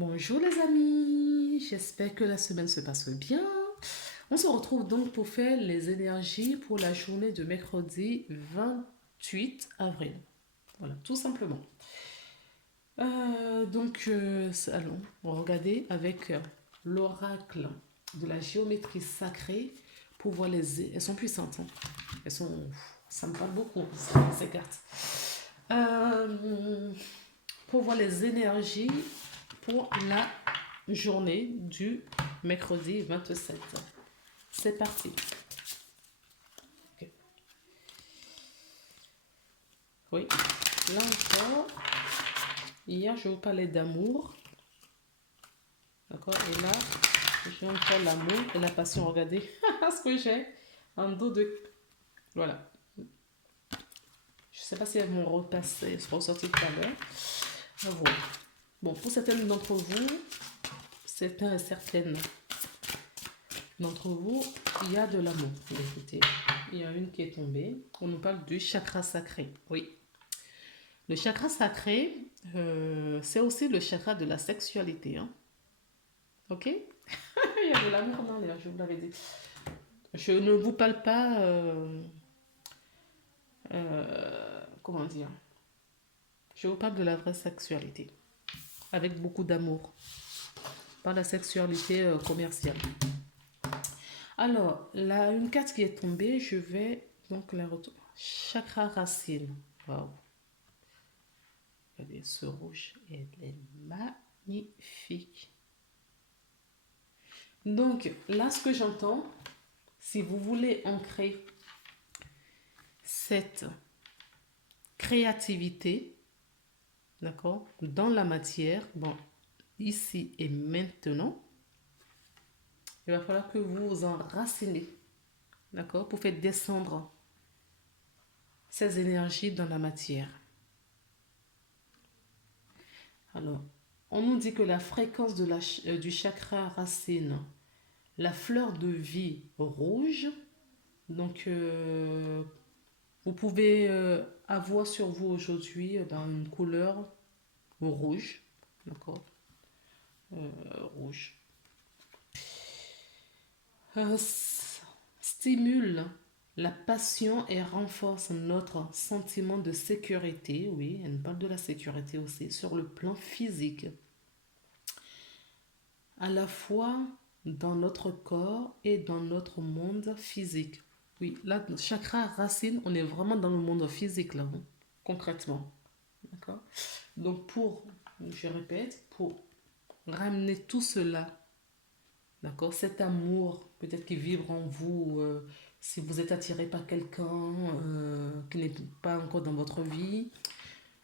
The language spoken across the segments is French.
Bonjour les amis, j'espère que la semaine se passe bien. On se retrouve donc pour faire les énergies pour la journée de mercredi 28 avril. Voilà, tout simplement. Allons, on va regarder avec l'oracle de la géométrie sacrée pour voir Elles sont puissantes, hein. Elles sont... Ça me parle beaucoup, ces cartes. Euh, pour voir les énergies pour la journée du mercredi 27. C'est parti. Ok. Oui, là encore, hier je vous parlais d'amour. D'accord. Et là, j'ai encore l'amour et la passion. Regardez ce que j'ai en dos de... Voilà. Je ne sais pas si elles vont repasser, ressortir tout à l'heure. Voilà. Bon, pour certaines d'entre vous, certains et certaines d'entre vous, il y a de l'amour. Écoutez, il y a une qui est tombée. On nous parle du chakra sacré. Oui. Le chakra sacré, c'est aussi le chakra de la sexualité. Hein. Ok. Il y a de l'amour dans l'air, je vous l'avais dit. Je ne vous parle pas... comment dire. Je vous parle de la vraie sexualité. Avec beaucoup d'amour. Pas la sexualité commerciale. Alors, là, une carte qui est tombée, je vais donc la retourner. Chakra racine. Waouh. Regardez, ce rouge, elle est magnifique. Donc, là, ce que j'entends, si vous voulez ancrer cette créativité, d'accord, dans la matière, bon, ici et maintenant, il va falloir que vous vous enracinez, d'accord, pour faire descendre ces énergies dans la matière. Alors, on nous dit que la fréquence du chakra racine, la fleur de vie rouge, donc vous pouvez avoir sur vous aujourd'hui une couleur rouge, d'accord, rouge. Stimule la passion et renforce notre sentiment de sécurité. Oui, elle parle de la sécurité aussi sur le plan physique. À la fois dans notre corps et dans notre monde physique. Oui, là, chakra racine, on est vraiment dans le monde physique là, hein, concrètement. D'accord. Donc je répète, pour ramener tout cela, d'accord, cet amour peut-être qui vibre en vous, si vous êtes attiré par quelqu'un qui n'est pas encore dans votre vie,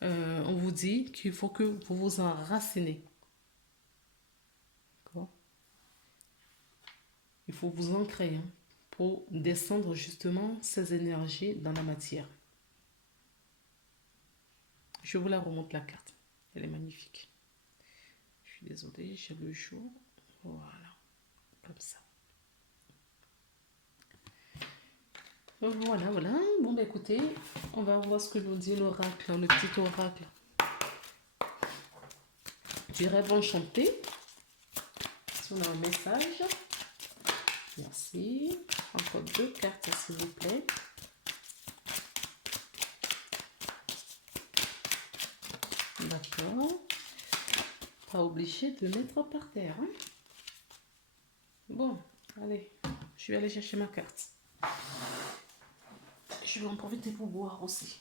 on vous dit qu'il faut que vous vous enracinez. D'accord. Il faut vous ancrer, hein, pour descendre justement ces énergies dans la matière. Je vous la remonte la carte. Elle est magnifique. Je suis désolée, j'ai le jour. Voilà, comme ça. Voilà, voilà. Bon, bah écoutez, on va voir ce que nous dit l'oracle, le petit oracle du rêve enchanté. Si on a un message. Merci. Encore 2 cartes, s'il vous plaît. D'accord. Pas obligé de mettre par terre. Hein. Bon, allez. Je vais aller chercher ma carte. Je vais en profiter pour boire aussi.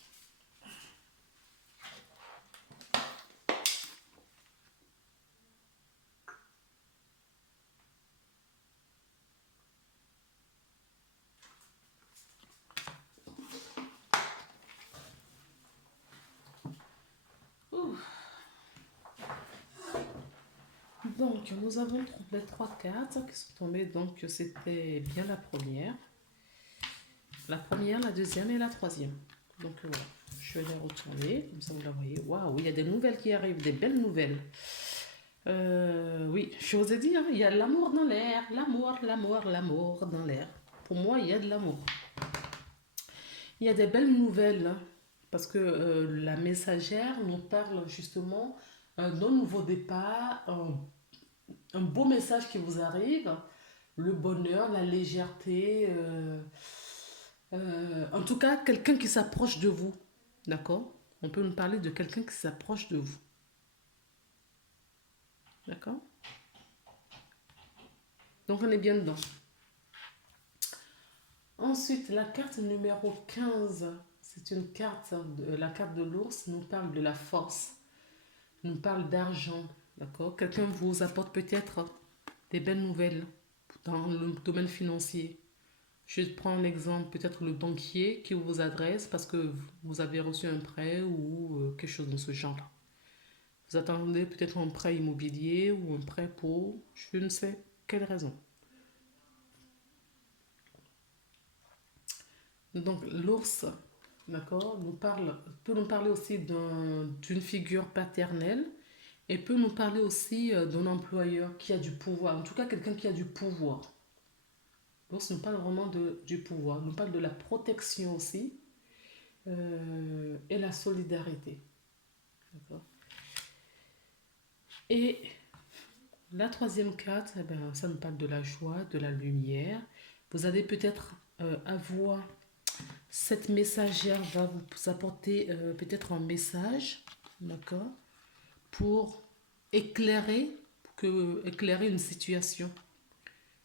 Donc, nous avons les 3 cartes qui sont tombées. Donc, c'était bien la première. La première, la deuxième et la troisième. Donc, voilà. Je vais les retourner. Comme ça, vous la voyez. Waouh, il y a des nouvelles qui arrivent. Des belles nouvelles. Oui, je vous ai dit, hein, il y a l'amour dans l'air. L'amour, l'amour, l'amour dans l'air. Pour moi, il y a de l'amour. Il y a des belles nouvelles. Hein, parce que la messagère nous parle justement un nouveau départ, un beau message qui vous arrive, le bonheur, la légèreté, en tout cas, quelqu'un qui s'approche de vous. D'accord? On peut nous parler de quelqu'un qui s'approche de vous. D'accord? Donc, on est bien dedans. Ensuite, la carte numéro 15, c'est une carte, la carte de l'ours nous parle de la force, nous parle d'argent. D'accord? Quelqu'un vous apporte peut-être des belles nouvelles dans le domaine financier. Je prends l'exemple, peut-être le banquier qui vous adresse parce que vous avez reçu un prêt ou quelque chose dans ce genre-là. Vous attendez peut-être un prêt immobilier ou un prêt pour je ne sais quelle raison. Donc l'ours, d'accord, peut nous parler aussi d'une figure paternelle et peut nous parler aussi d'un employeur qui a du pouvoir, en tout cas quelqu'un qui a du pouvoir. L'ours nous parle vraiment du pouvoir, nous parle de la protection aussi et la solidarité. D'accord. Et la troisième carte, eh ben, ça nous parle de la joie, de la lumière. Vous allez peut-être avoir, cette messagère va vous apporter peut-être un message, d'accord, pour éclairer une situation.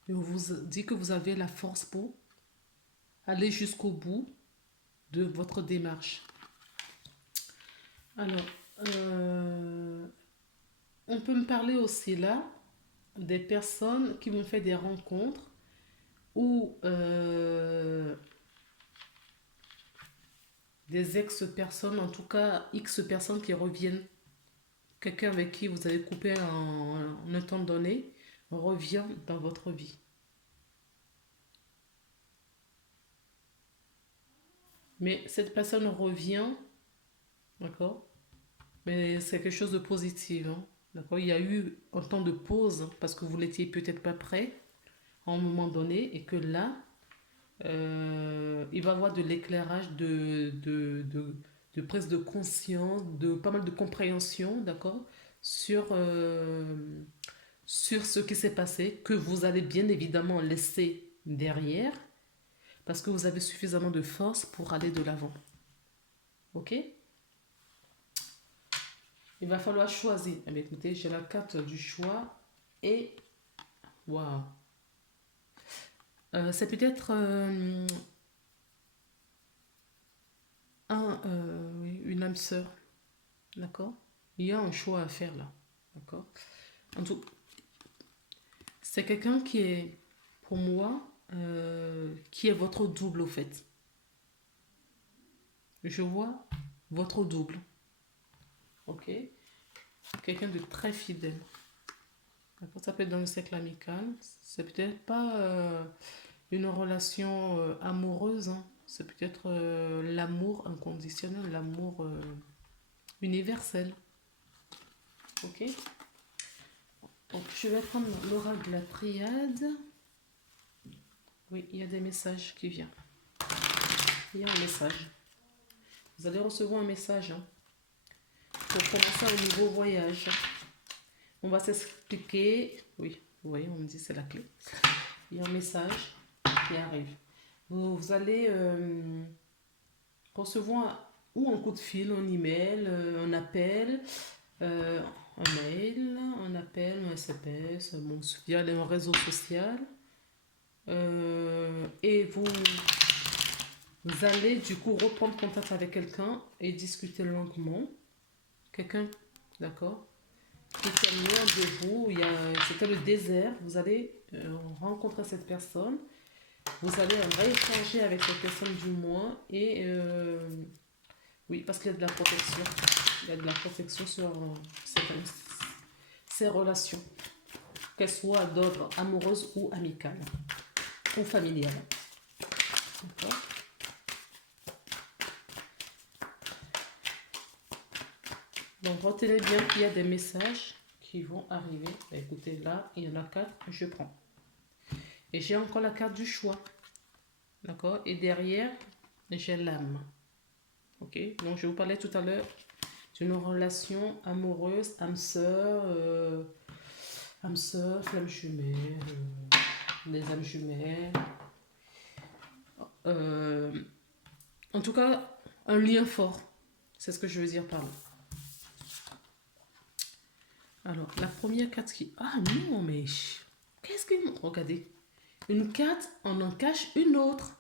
Et on vous dit que vous avez la force pour aller jusqu'au bout de votre démarche. Alors, on peut me parler aussi là des personnes qui vont faire des rencontres ou des ex-personnes, en tout cas X personnes qui reviennent. Quelqu'un avec qui vous avez coupé en un temps donné revient dans votre vie. Mais cette personne revient, d'accord? Mais c'est quelque chose de positif, hein, d'accord? Il y a eu un temps de pause parce que vous n'étiez peut-être pas prêt à un moment donné et que là, il va y avoir de l'éclairage, de prise de conscience, de pas mal de compréhension, d'accord, sur, sur ce qui s'est passé, que vous allez bien évidemment laisser derrière, parce que vous avez suffisamment de force pour aller de l'avant. Ok? Il va falloir choisir. Eh bien, écoutez, j'ai la carte du choix et waouh! C'est peut-être oui, une âme sœur. D'accord? Il y a un choix à faire là. D'accord? En tout, c'est quelqu'un qui est, pour moi, qui est votre double au fait. Je vois votre double. Ok? Quelqu'un de très fidèle. D'accord? Ça peut être dans le cercle amical. C'est peut-être pas une relation amoureuse, hein. C'est peut-être l'amour inconditionnel, l'amour universel. Ok? Donc, je vais prendre l'oracle de la triade. Oui, il y a des messages qui viennent. Il y a un message. Vous allez recevoir un message hein, pour commencer un nouveau voyage. On va s'expliquer. Oui, vous voyez, on me dit c'est la clé. Il y a un message qui arrive. Vous allez recevoir ou un coup de fil, un email, un appel, un mail, un appel, un SMS, bon, via un réseau social. Et vous allez du coup reprendre contact avec quelqu'un et discuter longuement. Quelqu'un, d'accord, qui était loin de vous, c'était le désert. Vous allez rencontrer cette personne. Vous allez rééchanger avec cette personne du moins. Et oui, parce qu'il y a de la protection. Il y a de la protection sur ces relations. Qu'elles soient d'ordre amoureuse ou amicale. Ou familiale. D'accord. Donc retenez bien qu'il y a des messages qui vont arriver. Bah, écoutez, là, il y en a 4, je prends. Et j'ai encore la carte du choix. D'accord? Et derrière, j'ai l'âme. Ok? Donc je vous parlais tout à l'heure d'une relation amoureuse, âme sœur, flamme jumelle, les âmes jumelles. En tout cas, un lien fort. C'est ce que je veux dire par là. Alors, la première carte qui... Ah non, mais... Qu'est-ce que... Regardez. Une carte, on en cache une autre.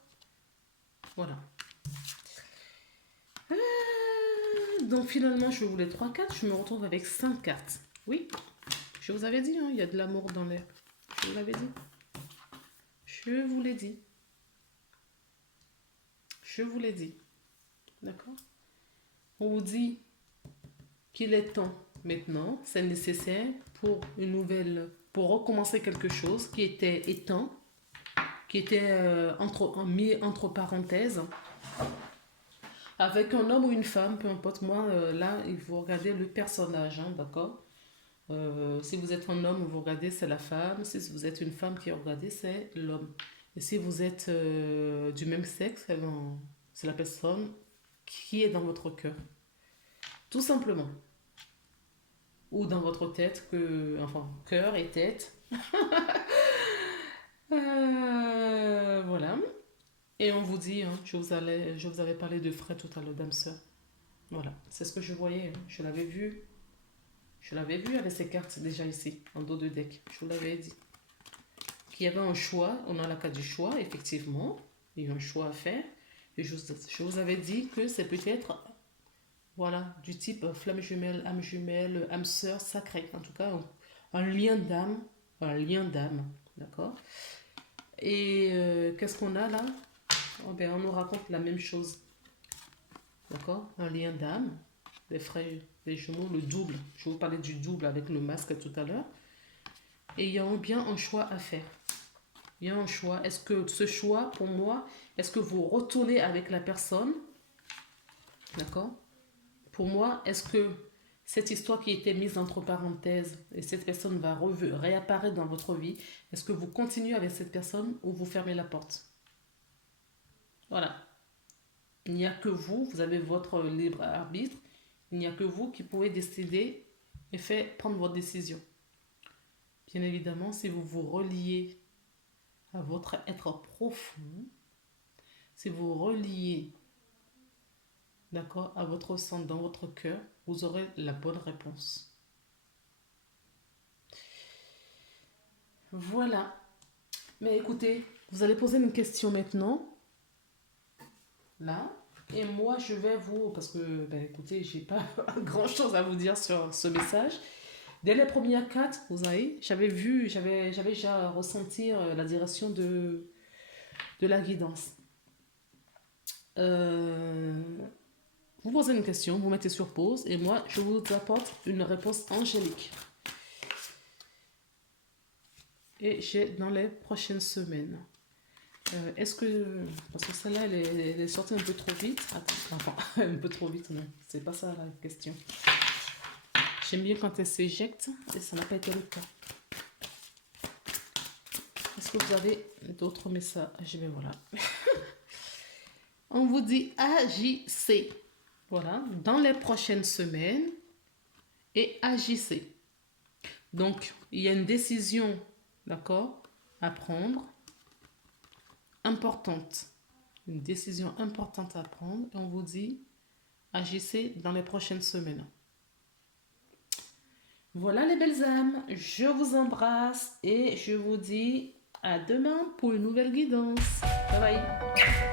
Voilà. Donc, finalement, je voulais 3 cartes. Je me retrouve avec 5 cartes. Oui, je vous avais dit, hein, il y a de l'amour dans l'air. Je vous l'avais dit. Je vous l'ai dit. Je vous l'ai dit. D'accord? On vous dit qu'il est temps maintenant, c'est nécessaire pour une nouvelle, pour recommencer quelque chose qui était éteint, qui était mis entre parenthèses, avec un homme ou une femme, peu importe. Moi, là, il faut regarder le personnage, hein, d'accord? Si vous êtes un homme, vous regardez, c'est la femme. Si vous êtes une femme qui regardez, c'est l'homme. Et si vous êtes du même sexe, c'est la personne qui est dans votre cœur. Tout simplement. Ou dans votre tête, enfin, cœur et tête. Voilà. Et on vous dit, hein, je vous avais parlé de frère tout à l'heure, d'âme sœur. Voilà, c'est ce que je voyais. Hein. Je l'avais vu. Je l'avais vu avec ces cartes déjà ici, en dos de deck. Je vous l'avais dit. Qu'il y avait un choix. On a la carte du choix, effectivement. Il y a un choix à faire. Et je vous avais dit que c'est peut-être, voilà, du type flamme jumelle, âme sœur sacrée. En tout cas, un lien d'âme. Un lien d'âme. D'accord? Et qu'est-ce qu'on a là? Oh, ben, on nous raconte la même chose. D'accord? Un lien d'âme. Les frères, les jumeaux, le double. Je vous parlais du double avec le masque tout à l'heure. Et il y a bien un choix à faire. Il y a un choix. Est-ce que ce choix, pour moi, est-ce que vous retournez avec la personne? D'accord? Pour moi, est-ce que cette histoire qui était mise entre parenthèses et cette personne va réapparaître dans votre vie, est-ce que vous continuez avec cette personne ou vous fermez la porte? Voilà. Il n'y a que vous, vous avez votre libre arbitre. Il n'y a que vous qui pouvez décider et prendre votre décision. Bien évidemment, si vous vous reliez à votre être profond, si vous reliez, d'accord, à votre sang dans votre cœur, vous aurez la bonne réponse. Voilà. Mais écoutez, vous allez poser une question maintenant. Là. Et moi, je vais parce que, ben, écoutez, j'ai pas grand chose à vous dire sur ce message. Dès les premières cartes, vous savez, j'avais déjà ressenti la direction de la guidance. Vous posez une question, vous mettez sur pause et moi, je vous apporte une réponse angélique. Et j'ai dans les prochaines semaines. Est-ce que... Parce que celle-là, elle est sortie un peu trop vite. Attends, enfin, un peu trop vite, non. C'est pas ça la question. J'aime bien quand elle s'éjecte et ça n'a pas été le cas. Est-ce que vous avez d'autres messages? Mais voilà. On vous dit agissez. Voilà, dans les prochaines semaines et agissez. Donc, il y a une décision, d'accord, à prendre. Importante. Une décision importante à prendre. Et on vous dit agissez dans les prochaines semaines. Voilà les belles âmes, je vous embrasse et je vous dis à demain pour une nouvelle guidance. Bye bye.